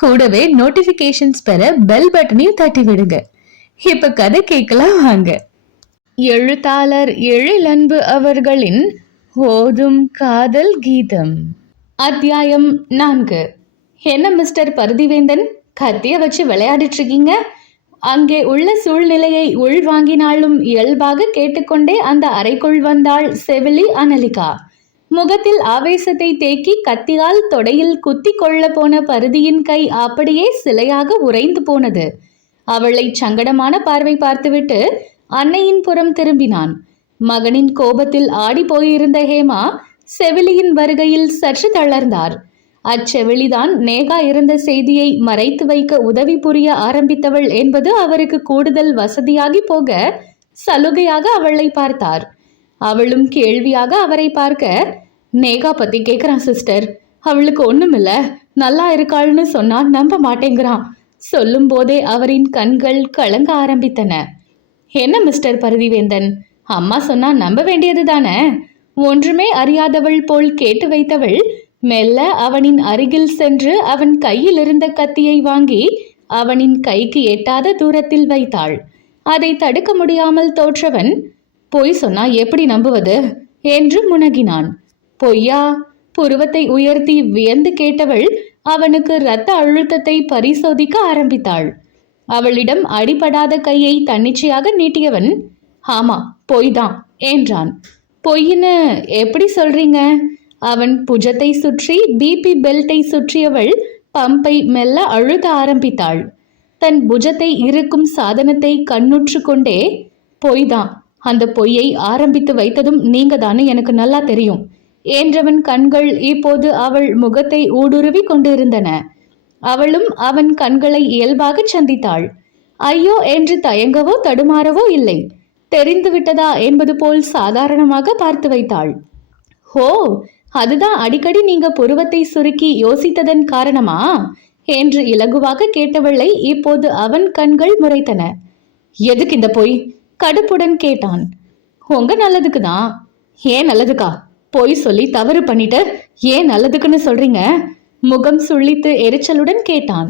கூடவே நோட்டிபிகேஷன்ஸ் பெற பெல் பட்டனையும் தட்டி விடுங்க இப்ப கதை கேட்கலாம் வாங்க. எழுத்தாளர் எழிலன்பு அவர்களின் ஓதும் காதல் கீதம். அத்தியாயம் நான்கு. என்ன மிஸ்டர் பருதிவேந்தன்? கத்திய வச்சு விளையாடிட்டு இருக்கீங்க அங்கே உள்ள சூழ்நிலையை உள்வாங்கினாலும் இயல்பாக கேட்டுக்கொண்டே அந்த அறைக்குள் வந்தாள் செவிலி அனலிகா. முகத்தில் ஆவேசத்தை தேக்கி கத்தியால் தொடையில் குத்தி கொள்ள போன பருதியின் கை அப்படியே சிலையாக உறைந்து போனது. அவளை சங்கடமான பார்வை பார்த்துவிட்டு அன்னையின் புறம் திரும்பினான். மகனின் கோபத்தில் ஆடி போயிருந்த ஹேமா செவிலியின் வருகையில் சற்று தளர்ந்தார். அச்செவிலிதான் நேகா இருந்த செய்தியை மறைத்து வைக்க உதவி புரிய ஆரம்பித்தவள் என்பது அவருக்கு கூடுதல் வசதியாகி போக சலுகையாக அவளை பார்த்தார். அவளும் கேள்வியாக அவரை பார்க்க நேகா பத்தி கேட்குறான் சிஸ்டர் அவளுக்கு ஒன்றுமில்ல நல்லா இருக்காள்னு சொன்னா நம்ப மாட்டேங்கிறான். சொல்லும் போதே அவரின் கண்கள் கலங்க ஆரம்பித்தன. என்ன மிஸ்டர் பருதிவேந்தன்? அம்மா சொன்னா நம்ப வேண்டியது தானே? ஒன்றுமே அறியாதவள் போல் கேட்டு வைத்தவள் மெல்ல அவனின் அருகில் சென்று அவன் கையில் இருந்த கத்தியை வாங்கி அவனின் கைக்கு எட்டாத தூரத்தில் வைத்தாள். அதை தடுக்க முடியாமல் தோற்றவன் பொய் சொன்னா எப்படி நம்புவது? என்று முனகினான். பொய்யா? புருவத்தை உயர்த்தி வியந்து கேட்டவள் அவனுக்கு இரத்த அழுத்தத்தை பரிசோதிக்க ஆரம்பித்தாள். அவளிடம் அடிபடாத கையை தன்னிச்சையாக நீட்டியவன் ஆமா பொய்தான் என்றான். பொய்ன்னு எப்படி சொல்றீங்க? அவன் புஜத்தை சுற்றி பிபி பெல்ட்டை சுற்றியவள் பம்பை மெல்ல அழுத ஆரம்பித்தாள். தன் புஜத்தை இருக்கும் சாதனத்தை கண்ணுற்று கொண்டே பொய்தான் அந்த பொய்யை ஆரம்பித்து வைத்ததும் நீங்க தானே எனக்கு நல்லா தெரியும். என்றவன் கண்கள் இப்போது அவள் முகத்தை ஊடுருவி கொண்டிருந்தன. அவளும் அவன் கண்களை இயல்பாக சந்தித்தாள். ஐயோ என்று தயங்கவோ தடுமாறவோ இல்லை. தெரிந்து விட்டதா என்பது போல் சாதாரணமாக பார்த்து வைத்தாள். ஹோ அதுதான் அடிக்கடி நீங்க புருவத்தை சுருக்கி யோசித்ததன் காரணமா என்று இலகுவாக கேட்டவளை இப்போது அவன் கண்கள் முறைத்தன. எதுக்கு இந்த பொய் கடுப்புடன் கேட்டான். உங்க நல்லதுக்கு தான் ஏன் நல்லதுக்கா? பொய் சொல்லி தவறு பண்ணிட்டு ஏன் நல்லதுக்குன்னு சொல்றீங்க? முகம் சுழித்து எரிச்சலுடன் கேட்டான்.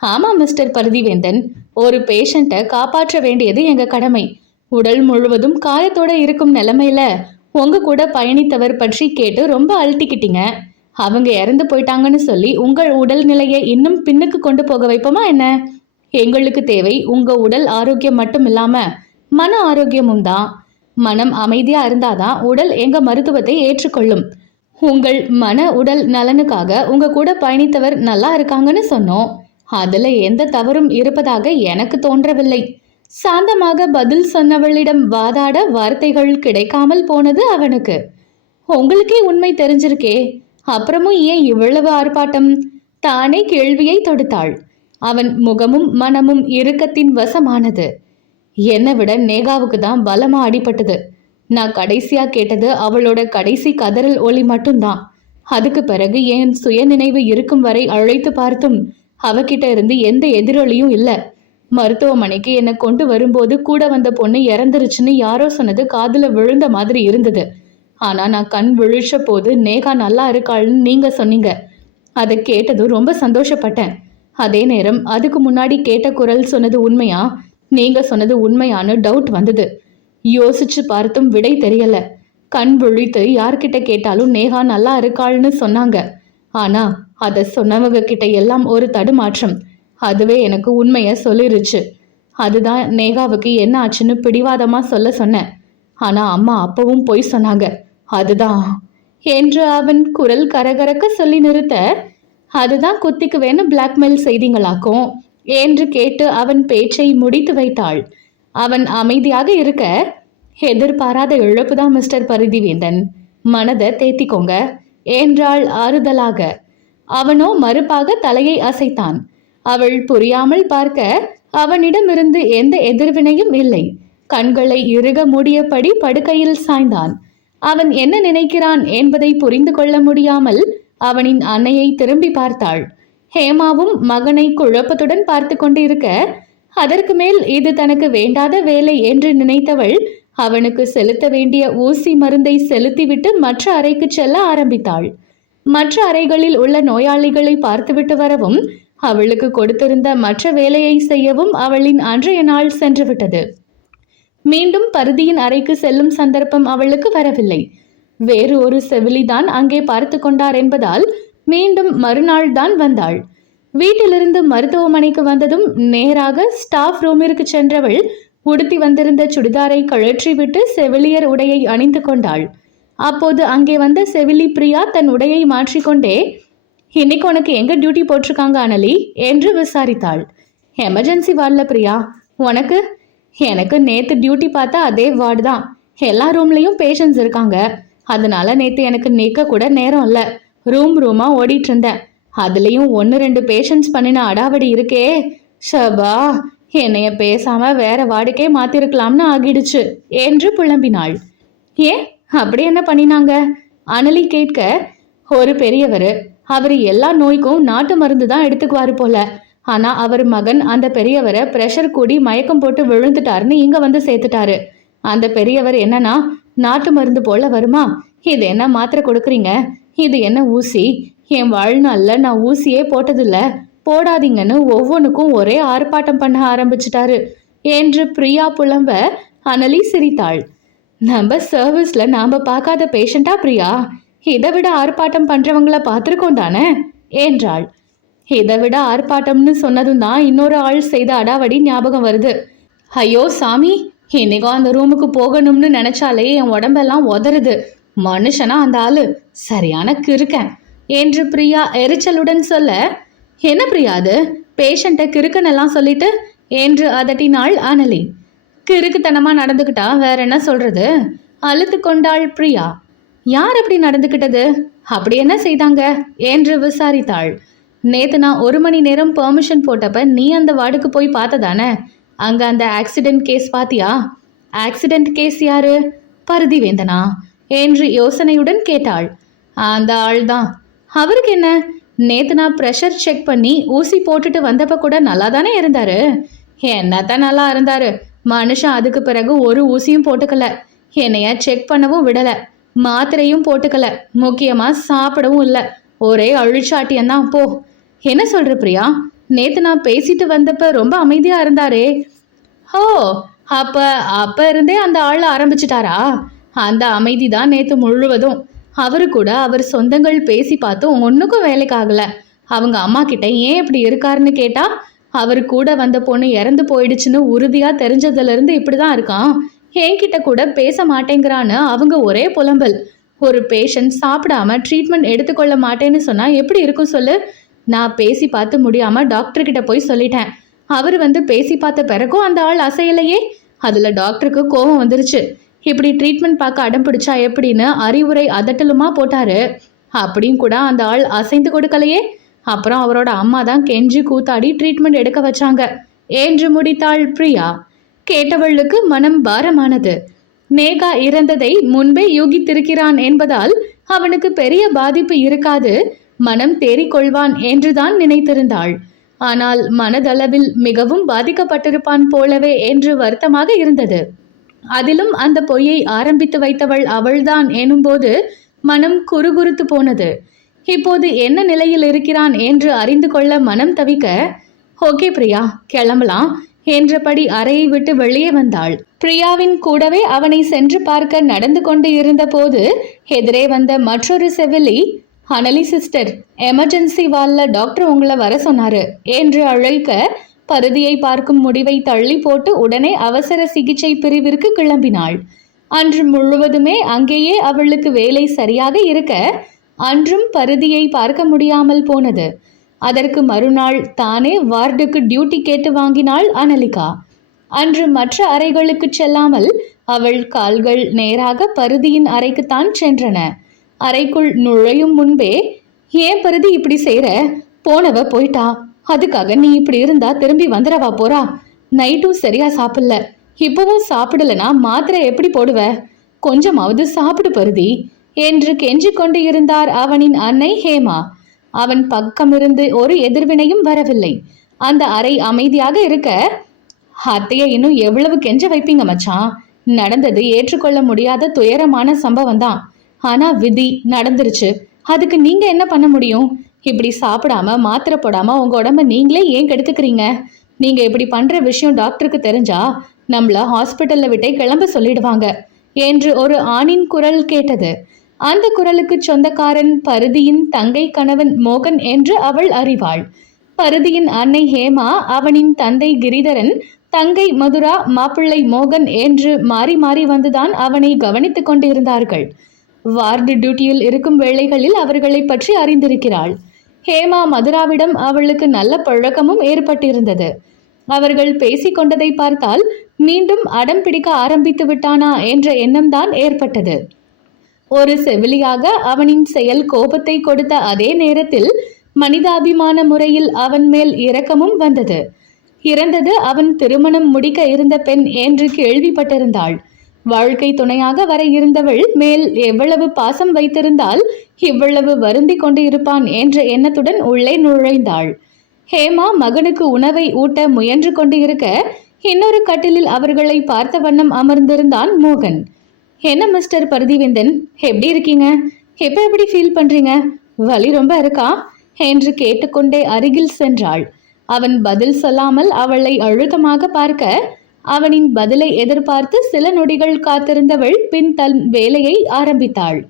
ஆமா மிஸ்டர் பரதிவேந்தன். ஒரு பேஷண்ட்டை காப்பாற்ற வேண்டியது எங்க கடமை. உடல் முழுவதும் காயத்தோட இருக்கும் நிலைமையில உங்க கூட பயணித்தவர் பற்றி கேட்டு ரொம்ப அழட்டிக்கிட்டீங்க அவங்க இறந்து போயிட்டாங்கன்னு சொல்லி உங்கள் உடல் நிலையை இன்னும் பின்னுக்கு கொண்டு போக வைப்போமா என்ன? எங்களுக்கு தேவை உங்க உடல் ஆரோக்கியம் மட்டும் இல்லாம மன ஆரோக்கியமும் தான். மனம் அமைதியா இருந்தாதான் உடல் எங்க மருத்துவத்தை ஏற்றுக்கொள்ளும். உங்கள் மன உடல் நலனுக்காக உங்க கூட பயணித்தவர் நல்லா இருக்காங்கன்னு சொன்னோம். அதுல எந்த தவறும் இருப்பதாக எனக்கு தோன்றவில்லை. சாந்தமாக பதில் சொன்னவளிடம் வாதாட வார்த்தைகள் கிடைக்காமல் போனது அவனுக்கு. உங்களுக்கே உண்மை தெரிஞ்சிருக்கே. அப்புறமும் ஏன் இவ்வளவு ஆர்ப்பாட்டம்? தானே கேள்வியை தொடுத்தாள். அவன் முகமும் மனமும் இறுக்கத்தின் வசமானது. என்னை விட நேகாவுக்கு தான் பலமா அடிபட்டது. நான் கடைசியா கேட்டது அவளோட கடைசி கதறல் ஒளி மட்டும்தான். அதுக்கு பிறகு என் சுயநினைவு இருக்கும் வரை அழைத்து பார்த்தும் அவகிட்ட இருந்து எந்த எதிரொலியும் இல்லை. மருத்துவமனைக்கு என்னை கொண்டு வரும்போது கூட வந்த பொண்ணு இறந்துருச்சுன்னு யாரோ சொன்னது காதில் விழுந்த மாதிரி இருந்தது. ஆனால் நான் கண் விழிச்ச போது நேகா நல்லா இருக்காள்னு நீங்கள் சொன்னீங்க. அதை கேட்டதும் ரொம்ப சந்தோஷப்பட்டேன். அதே நேரம் அதுக்கு முன்னாடி கேட்ட குரல் சொன்னது உண்மையா? நீங்க சொன்னது உண்மையான டவுட் வந்தது. யோசிச்சு பார்த்தும் விடை தெரியல. கண் விழித்து யார்கிட்ட கேட்டாலும் நேகா நல்லா இருக்காள்னு சொன்னாங்க. ஆனா அதை சொன்னவங்க கிட்ட எல்லாம் ஒரு தடுமாற்றம். அதுவே எனக்கு உண்மைய சொல்லிருச்சு. அதுதான் நேகாவுக்கு என்ன ஆச்சுன்னு பிடிவாதமா சொல்ல சொன்னேன். ஆனா அம்மா அப்பவும் போய் சொன்னாங்க. அதுதான். என்று அவன் குரல் கரகரக்க சொல்லி நிறுத்த அதுதான் குத்திக்கு வேணும் பிளாக்மெயில் செய்தீங்களாக்கும். என்று கேட்டு அவன் பேச்சை முடித்து வைத்தாள். அவன் அமைதியாக இருக்க எதிர்பாராத இழப்புதான் மிஸ்டர் பரிதிவேந்தன். மனதை தேத்திக்கோங்க என்றாள் ஆறுதலாக. அவனோ மறுப்பாக தலையை அசைத்தான். அவள் புரியாமல் பார்க்க அவனிடமிருந்து எந்த எதிர்வினையும் இல்லை. கண்களை இறுக முடியபடி படுக்கையில் சாய்ந்தான். அவன் என்ன நினைக்கிறான் என்பதை புரிந்து கொள்ள முடியாமல் அவனின் அன்னையை திரும்பி பார்த்தாள். ஹேமாவும் மகனை குழப்பத்துடன் பார்த்து கொண்டிருக்க அதற்கு மேல் இது தனக்கு வேண்டாத வேலை என்று நினைத்தவள் அவனுக்கு செலுத்த வேண்டிய ஊசி மருந்தை செலுத்திவிட்டு மற்ற அறைக்கு செல்ல ஆரம்பித்தாள். மற்ற அறைகளில் உள்ள நோயாளிகளை பார்த்துவிட்டு வரவும் அவளுக்கு கொடுத்திருந்த மற்ற வேலையை செய்யவும் அவளின் அன்றைய நாள் சென்றுவிட்டது. மீண்டும் பருதியின் அறைக்கு செல்லும் சந்தர்ப்பம் அவளுக்கு வரவில்லை. வேறு ஒரு செவிலிதான் அங்கே பார்த்து கொண்டார் என்பதால் மீண்டும் மறுநாள் தான் வந்தாள். வீட்டிலிருந்து மருத்துவமனைக்கு வந்ததும் நேராக ஸ்டாஃப் ரூமிற்கு சென்றவள் உடுத்தி வந்திருந்த சுடிதாரை கழற்றிவிட்டு செவிலியர் உடையை அணிந்து கொண்டாள். அப்போது அங்கே வந்த செவிலி பிரியா தன் உடையை மாற்றிக்கொண்டே இன்னைக்கு உனக்கு எங்க டியூட்டி போட்டிருக்காங்க அனலி? என்று விசாரித்தாள். எமர்ஜென்சி வார்டில் பிரியா உனக்கு? எனக்கு நேத்து டியூட்டி பார்த்தா அதே வார்டு தான். எல்லா ரூம்லேயும் பேஷண்ட்ஸ் இருக்காங்க. அதனால நேத்து எனக்கு நிற்க கூட நேரம் இல்லை. ரூம் ரூமா ஓடிட்டு இருந்தேன் அதுலயும் ஒன்று ரெண்டு பேஷண்ட்ஸ் பண்ணின அடாவடி இருக்கே. ஷபா என்னைய பேசாம வேற வாடிக்கையே மாத்திருக்கலாம்னு ஆகிடுச்சு என்று புலம்பினாள். ஏன்? அப்படி என்ன பண்ணினாங்க? அனலி கேட்க ஒரு பெரியவர் அவர் எல்லா நோய்க்கும் நாட்டு மருந்து தான் எடுத்துக்குவாரு போல. ஆனா அவர் மகன் அந்த பெரியவரை பிரஷர் கூடி மயக்கம் போட்டு விழுந்துட்டாருன்னு இங்க வந்து சேர்த்துட்டாரு. அந்த பெரியவர் என்னன்னா நாட்டு மருந்து போல வருமா? இது என்ன மாத்திரை கொடுக்குறீங்க? இது என்ன ஊசி? என் வாழ்நாளில் நான் ஊசியே போட்டதில்ல. போடாதீங்கன்னு ஒவ்வொன்றுக்கும் ஒரே ஆர்ப்பாட்டம் பண்ண ஆரம்பிச்சிட்டாரு. என்று பிரியா புலம்ப அனலி சிரித்தாள். நம்ம சர்வீஸில் நாம் பார்க்காத பேஷண்டா பிரியா? இதை விட ஆர்ப்பாட்டம் பண்ணுறவங்கள பார்த்துருக்கோம் தானே? என்றாள். இதை விட ஆர்ப்பாட்டம்னு சொன்னதும் தான் இன்னொரு ஆள் செய்த அடாவடி ஞாபகம் வருது. ஐயோ சாமி இன்னைக்கும் அந்த ரூமுக்கு போகணும்னு நினச்சாலே என் உடம்பெல்லாம் உதறுது. மனுஷனா அந்த ஆளு? சரியான கிறுக்கன். என்று பிரியா எரிச்சலுடன் சொல்ல என்ன பிரியா அது? பேஷண்ட்டை கிறுக்கனெல்லாம் சொல்லிட்டு? என்று அதட்டினாள் அனலி. கிறுக்குத்தனமா நடந்துக்கிட்டா வேற என்ன சொல்றது? அழுத்து கொண்டாள் பிரியா. யார் அப்படி நடந்துக்கிட்டது? அப்படி என்ன செய்தாங்க? என்று விசாரித்தாள். நேத்து நான் ஒரு மணி நேரம் பெர்மிஷன் போட்டப்ப நீ அந்த வார்டுக்கு போய் பார்த்ததானே? அங்க அந்த ஆக்சிடென்ட் கேஸ் பாத்தியா? ஆக்சிடென்ட் கேஸ் யாரு? பருதி வேந்தனா என்று யோசனையுடன் கேட்டாள். அந்த ஆள் தான். அவருக்கு என்ன? நேத்து நான் ப்ரெஷர் செக் பண்ணி ஊசி போட்டுட்டு வந்தப்ப கூட நல்லா தானே இருந்தாரு? என்னத்தான் நல்லா இருந்தாரு. மனுஷன் அதுக்கு பிறகு ஒரு ஊசியும் போட்டுக்கல. என்னைய செக் பண்ணவும் விடல. மாத்திரையும் போட்டுக்கல. முக்கியமா சாப்பிடவும் இல்லை. ஒரே அழிச்சாட்டியந்தான் போ. என்ன சொல்ற பிரியா? நேத்து நான் பேசிட்டு வந்தப்ப ரொம்ப அமைதியா இருந்தாரே. ஓ அப்ப அப்ப இருந்தே அந்த ஆள் ஆரம்பிச்சிட்டாரா? அந்த அமைதி தான் நேற்று முழுவதும். அவரு கூட அவர் சொந்தங்கள் பேசி பார்த்தும் ஒன்றுக்கும் வேலைக்கு ஆகலை அவங்க அம்மா கிட்ட ஏன் இப்படி இருக்காருன்னு கேட்டா அவர் கூட வந்த பொண்ணு இறந்து போயிடுச்சுன்னு உறுதியாக தெரிஞ்சதுலேருந்து இப்படி தான் இருக்கான். என்கிட்ட கூட பேச மாட்டேங்கிறான்னு அவங்க ஒரே புலம்பல். ஒரு பேஷண்ட் சாப்பிடாம ட்ரீட்மெண்ட் எடுத்துக்கொள்ள மாட்டேன்னு சொன்னால் எப்படி இருக்கும் சொல்லு? நான் பேசி பார்த்து முடியாமல் டாக்டர்கிட்ட போய் சொல்லிட்டேன். அவர் வந்து பேசி பார்த்த பிறகும் அந்த ஆள் அசையலையே. அதில் டாக்டருக்கு கோபம் வந்துருச்சு. இப்படி ட்ரீட்மெண்ட் பார்க்க அடம் பிடிச்சா எப்படின்னு அறிவுரை அதட்டலுமா போட்டாரு. அப்படின்னு கூட அந்த ஆள் அசைந்து கொடுக்கலையே. அப்புறம் அவரோட அம்மா தான் கெஞ்சி கூத்தாடி ட்ரீட்மெண்ட் எடுக்க வச்சாங்க. என்று முடித்தாள் பிரியா. கேட்டவளுக்கு மனம் பாரமானது. மேகா இறந்ததை முன்பே யூகித்திருக்கிறான் என்பதால் அவனுக்கு பெரிய பாதிப்பு இருக்காது. மனம் தேறிக்கொள்வான் என்றுதான் நினைத்திருந்தாள். ஆனால் மனதளவில் மிகவும் பாதிக்கப்பட்டிருப்பான் போலவே என்று வருத்தமாக இருந்தது. அதிலும் அந்த பொய்யை ஆரம்பித்து வைத்தவள் அவள்தான் எனும்போது மனம் குறுகுறுத்து போனது. இப்போது என்ன நிலையில் இருக்கிறான் என்று அறிந்து கொள்ள மனம் தவிக்க ஓகே பிரியா கிளம்பலாம் என்றபடி அறையை விட்டு வெளியே வந்தாள். பிரியாவின் கூடவே அவனை சென்று பார்க்க நடந்து கொண்டு இருந்தபோது எதிரே வந்த மற்றொரு செவிலி அனலி சிஸ்டர் எமர்ஜென்சி வால்ல டாக்டர் உங்களை வர சொன்னாரு என்று அழைக்க பருதியை பார்க்கும் முடிவை தள்ளி போட்டு உடனே அவசர சிகிச்சை பிரிவிற்கு கிளம்பினாள். அன்று முழுவதுமே அங்கேயே அவளுக்கு வேலை சரியாக இருக்க அன்றும் பருதியை பார்க்க முடியாமல் போனது. அதற்கு மறுநாள் தானே வார்டுக்கு டியூட்டி கேட்டு வாங்கினாள் அனலிகா. அன்று மற்ற அறைகளுக்கு செல்லாமல் அவள் கால்கள் நேராக பருதியின் அறைக்குத்தான் சென்றன. அறைக்குள் நுழையும் முன்பே ஏன் பருதி இப்படி செய்கிற போனவ போயிட்டா? அதுக்காக நீ இப்படி இருந்தா திரும்பி வந்துடவா போறா? நைட்டும் சரியா சாப்பிடல. இப்பவும் சாப்பிடலனா மாத்திரை எப்படி போடுவ? கொஞ்சமாவது சாப்பிடு பருதி. என்று கெஞ்சிக் கொண்டு இருந்தார் அவனின் அன்னை ஹேமா. அவன் பக்கமிருந்து ஒரு எதிர்வினையும் வரவில்லை. அந்த அறை அமைதியாக இருக்க அத்தைய இன்னும் எவ்வளவு கெஞ்ச வைப்பீங்க மச்சான்? நடந்தது ஏற்றுக்கொள்ள முடியாத துயரமான சம்பவம் தான் ஆனா விதி நடந்துருச்சு. அதுக்கு நீங்க என்ன பண்ண முடியும்? இப்படி சாப்பிடாம மாத்திரை போடாம உங்க உடம்ப நீங்களே ஏன் கெடுத்துக்கிறீங்க? நீங்க இப்படி பண்ற விஷயம் டாக்டருக்கு தெரிஞ்சா நம்மள ஹாஸ்பிட்டல்ல விட்டே கிளம்ப சொல்லிடுவாங்க. என்று ஒரு ஆணின் குரல் கேட்டது. அந்த குரலுக்கு சொந்தக்காரன் பருதியின் தங்கை கணவன் மோகன் என்று அவள் அறிவாள். பருதியின் அன்னை ஹேமா அவனின் தந்தை கிரிதரன் தங்கை மதுரா மாப்பிள்ளை மோகன் என்று மாறி மாறி வந்துதான் அவனை கவனித்துக் கொண்டிருந்தார்கள். வார்டு டியூட்டியில் இருக்கும் வேளைகளில் அவர்களை பற்றி அறிந்திருக்கிறாள். ஹேமா மதுராவிடம் அவளுக்கு நல்ல பழக்கமும் ஏற்பட்டிருந்தது. அவர்கள் பேசிக்கொண்டதை பார்த்தால் மீண்டும் அடம் பிடிக்க ஆரம்பித்து விட்டானா என்ற எண்ணம்தான் ஏற்பட்டது. ஒரு செவிலியாக அவனின் செயல் கோபத்தை கொடுத்த அதே நேரத்தில் மனிதாபிமான முறையில் அவன் மேல் இரக்கமும் வந்தது. இறந்தது அவன் திருமணம் முடிக்க இருந்த பெண் என்று கேள்விப்பட்டிருந்தாள். வாழ்க்கை துணையாக வர இருந்தவள் மேல் எவ்வளவு பாசம் வைத்திருந்தால் இவ்வளவு வருந்தி கொண்டு இருப்பான் என்ற எண்ணத்துடன் உள்ளே நுழைந்தாள். ஹேமா மகனுக்கு உணவை ஊட்ட முயன்று கொண்டு இருக்க இன்னொரு கட்டிலில் அவர்களை பார்த்த வண்ணம் அமர்ந்திருந்தான் மோகன். என்ன மிஸ்டர் பரதிவேந்தன்? எப்படி இருக்கீங்க? எப்ப எப்படி ஃபீல் பண்றீங்க? வலி ரொம்ப இருக்கா? என்று கேட்டுக்கொண்டே அருகில் சென்றாள். அவன் பதில் சொல்லாமல் அவளை அழுத்தமாக பார்க்க அவனின் பதிலை எதிர்பார்த்து சில நொடிகள் காத்திருந்தவள் பின் தன் வேலையை ஆரம்பித்தாள்.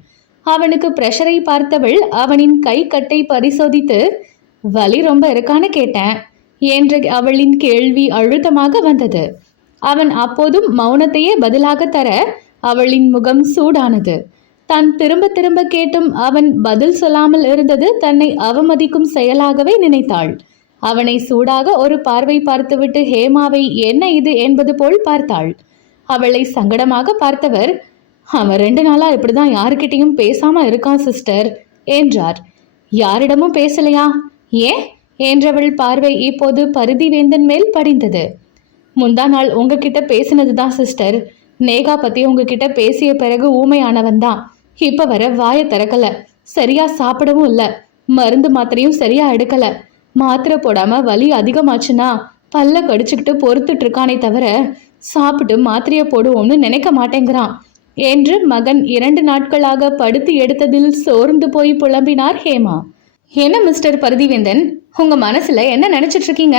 அவனுக்கு பிரஷரை பார்த்தவள் அவனின் கை கட்டை பரிசோதித்து வலி ரொம்ப இருக்கான்னு கேட்டேன் என்ற அவளின் கேள்வி அழுத்தமாக வந்தது. அவன் அப்போதும் மௌனத்தையே பதிலாக தர அவளின் முகம் சூடானது. தான் திரும்ப திரும்ப கேட்டும் அவன் பதில் சொல்லாமல் இருந்தது தன்னை அவமதிக்கும் செயலாகவே நினைத்தாள். அவனை சூடாக ஒரு பார்வை பார்த்துவிட்டு ஹேமாவை என்ன இது? என்பது போல் பார்த்தாள். அவளை சங்கடமாக பார்த்தவர் அவன் ரெண்டு நாளா இப்படிதான் யாருக்கிட்டையும் பேசாம இருக்கான் சிஸ்டர்? என்றார். யாரிடமும் பேசலையா? ஏன்? என்றவள் பார்வை இப்போது பருதிவேந்தன் மேல் படிந்தது. முந்தா நாள் உங்ககிட்ட பேசினதுதான் சிஸ்டர். நேகா பத்தி உங்ககிட்ட பேசிய பிறகு ஊமையானவன் தான். இப்ப வர வாயை திறக்கல. சரியா சாப்பிடவும் இல்லை. மருந்து மாத்திரையும் சரியா எடுக்கல. மாத்திரை போடாம வலி அதிகமாச்சுன்னா பல்ல கடிச்சுக்கிட்டு பொறுத்துட்டு இருக்கானே தவிர சாப்பிட்டு மாத்திரைய போடுவோம்னு நினைக்க மாட்டேங்கிறான் என்று மகன் இரண்டு நாட்களாக படுத்து எடுத்ததில் சோர்ந்து போய் புலம்பினார் ஹேமா. என்ன மிஸ்டர் பரதிவேந்தன்? உங்க மனசுல என்ன நினைச்சிட்டு இருக்கீங்க?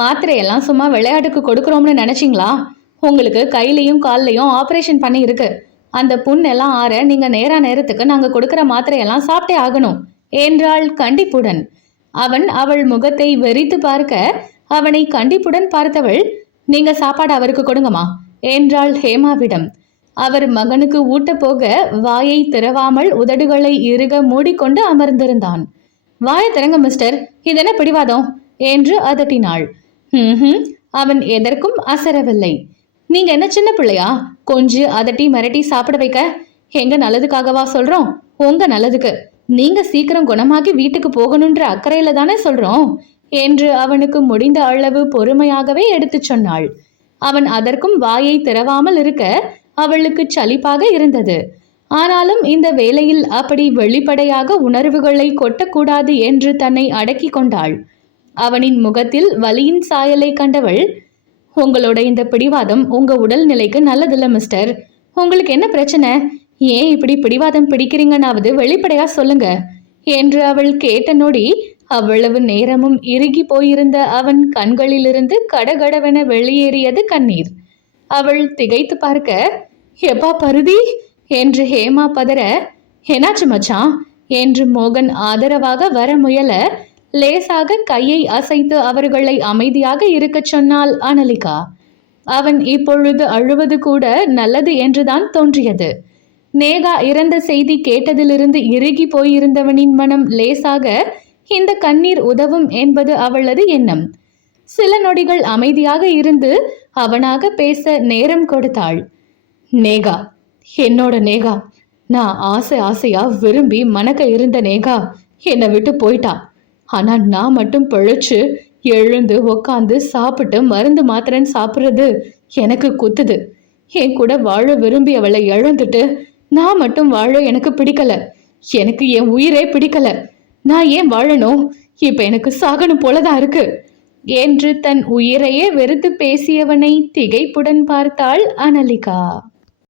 மாத்திரையெல்லாம் சும்மா விளையாட்டுக்கு கொடுக்குறோம்னு நினைச்சிங்களா? உங்களுக்கு கையிலையும் கால்லையும் ஆபரேஷன் பண்ணி இருக்கு. அந்த புண்ணெல்லாம் ஆற நீங்க நேரா நேரத்துக்கு நாங்க கொடுக்குற மாத்திரையெல்லாம் சாப்பிட்டே ஆகணும் என்றாள் கண்டிப்புடன். அவன் அவள் முகத்தை வெறித்து பார்க்க அவனை கண்டிப்புடன் பார்த்தவள் நீங்க சாப்பாடு அவருக்கு கொடுங்கம்மா என்றாள் ஹேமாவிடம். அவர் மகனுக்கு ஊட்ட போக வாயை திறவாமல் உதடுகளை இறுக மூடிக்கொண்டு அமர்ந்திருந்தான். வாயை திறங்க மிஸ்டர். இதென்ன பிடிவாதம்? என்று அதட்டினாள். ஹம் அவன் எதற்கும் அசரவில்லை. நீங்க என்ன சின்ன பிள்ளையா? கொஞ்சம் அதட்டி மிரட்டி சாப்பிட வைக்க. எங்க நல்லதுக்காகவா சொல்றோம்? உங்க நல்லதுக்கு. நீங்க சீக்கிரம் குணமாகி வீட்டுக்கு போகணுன்ற அக்கறையில தானே சொல்றோம்? என்று அவனுக்கு முடிந்த அளவு பொறுமையாகவே எடுத்துச் சொன்னாள். அவன் அதற்கும் வாயை திறவாமல் இருக்க அவளுக்கு சலிப்பாக இருந்தது. ஆனாலும் இந்த வேளையில் அப்படி வெளிப்படையாக உணர்வுகளை கொட்டக்கூடாது என்று தன்னை அடக்கி கொண்டாள். அவனின் முகத்தில் வலியின் சாயலை கண்டவள் உங்களோட இந்த பிடிவாதம் உங்க உடல் நிலைக்கு நல்லதில்ல மிஸ்டர். உங்களுக்கு என்ன பிரச்சனை? ஏன் இப்படி பிடிவாதம் பிடிக்கிறீங்கன்னாவது வெளிப்படையா சொல்லுங்க என்று அவள் கேட்ட நொடி அவ்வளவு நேரமும் இறுகி போயிருந்த அவன் கண்களிலிருந்து கடகடவென வெளியேறியது கண்ணீர். அவள் திகைத்து பார்க்க எப்பா பருதி? என்று ஹேமா பதற என்னாச்சு மச்சான்? என்று மோகன் ஆதரவாக வர முயல லேசாக கையை அசைத்து அவர்களை அமைதியாக இருக்கச் சொன்னாள் அனலிகா. அவன் இப்பொழுது அழுவது கூட நல்லது என்றுதான் தோன்றியது. நேகா இறந்த செய்தி கேட்டதிலிருந்து இறுகி போயிருந்தவனின் மனம் லேசாக இந்த கண்ணீர் உதவும் என்பது அவளது எண்ணம் சில நொடிகள் அமைதியாக இருந்து அவனாக பேச நேரம் கொடுத்தாள். நேகா என்னோட நேகா நான் ஆசை ஆசையா விரும்பி மணக்க இருந்த நேகா என்னை விட்டு போயிட்டா. ஆனா நான் மட்டும் பிழைச்சு எழுந்து உக்காந்து சாப்பிட்டு மருந்து மாத்திரன் சாப்பிட்றது எனக்கு குத்துது. என் கூட வாழ விரும்பி அவளை இழந்துட்டு நான் மட்டும் வாழ எனக்கு பிடிக்கல. எனக்கு என் உயிரே பிடிக்கல. நான் ஏன் வாழணும் இப்ப எனக்கு சாகணும் போலதான் இருக்கு. என்று தன் உயிரையே வெறுத்து பேசியவனை திகைப்புடன் பார்த்தாள் அனலிகா.